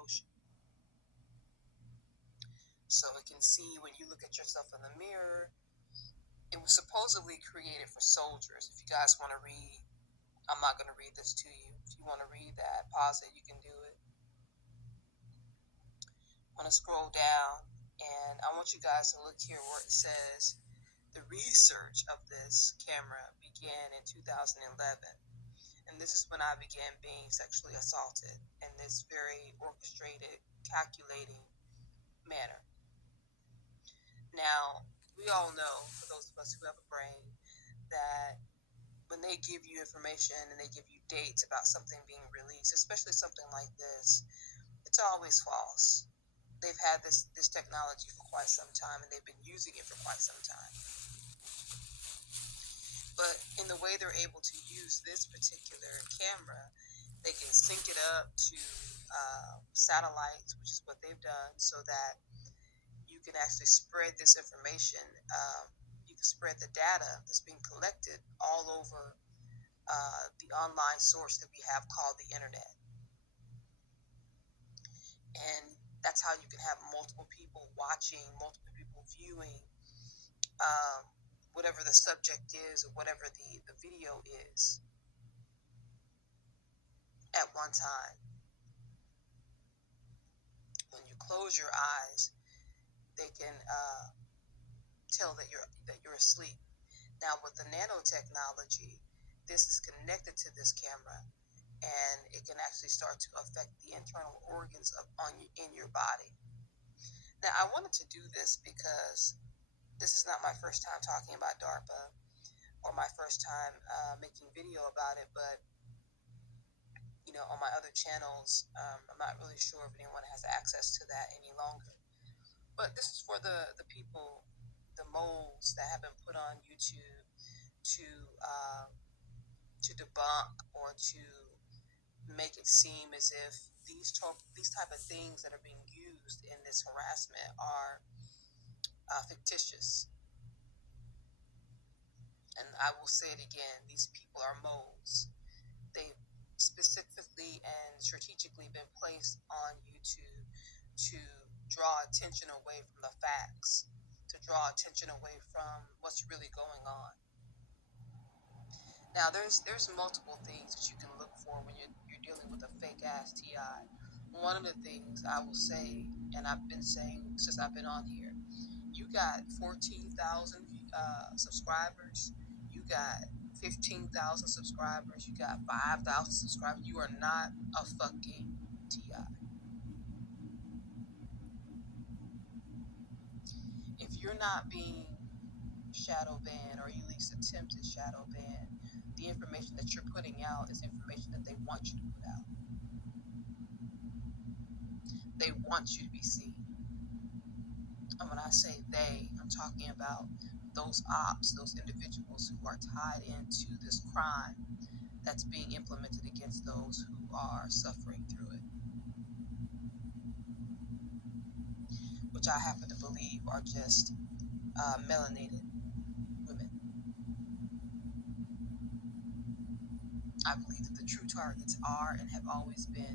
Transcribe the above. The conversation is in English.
motion. So it can see when you look at yourself in the mirror. It was supposedly created for soldiers. If you guys want to read, I'm not going to read this to you. If you want to read that, pause it, you can do it. I'm going to scroll down, and I want you guys to look here where it says the research of this camera began in 2011. And this is when I began being sexually assaulted in this very orchestrated, calculating manner. Now, we all know, for those of us who have a brain, that when they give you information and they give you dates about something being released, especially something like this, it's always false. They've had this technology for quite some time, and they've been using it for quite some time. But in the way they're able to use this particular camera, they can sync it up to satellites, which is what they've done, so that you can actually spread this information. You can spread the data that's being collected all over the online source that we have called the internet. And that's how you can have multiple people watching, multiple people viewing whatever the subject is or whatever the video is at one time. When you close your eyes, they can tell that you're asleep. Now with the nanotechnology, this is connected to this camera, and it can actually start to affect the internal organs in your body. Now I wanted to do this because this is not my first time talking about DARPA or my first time making video about it, but on my other channels, I'm not really sure if anyone has access to that any longer. But this is for the people, the moles that have been put on YouTube to debunk or to make it seem as if these type of things that are being used in this harassment are fictitious. And I will say it again, these people are moles. They've specifically and strategically been placed on YouTube to draw attention away from the facts, to draw attention away from what's really going on. Now, there's multiple things that you can look for when you're dealing with a fake ass TI. One of the things I will say, and I've been saying since I've been on here, you got 14,000 subscribers, you got 15,000 subscribers, you got 5,000 subscribers. You are not a fucking TI. If you're not being shadow banned, or you at least attempted shadow ban, the information that you're putting out is information that they want you to put out. They want you to be seen. And when I say they, I'm talking about those ops, those individuals who are tied into this crime that's being implemented against those who are suffering through it, which I happen to believe are just melanated women. I believe that the true targets are and have always been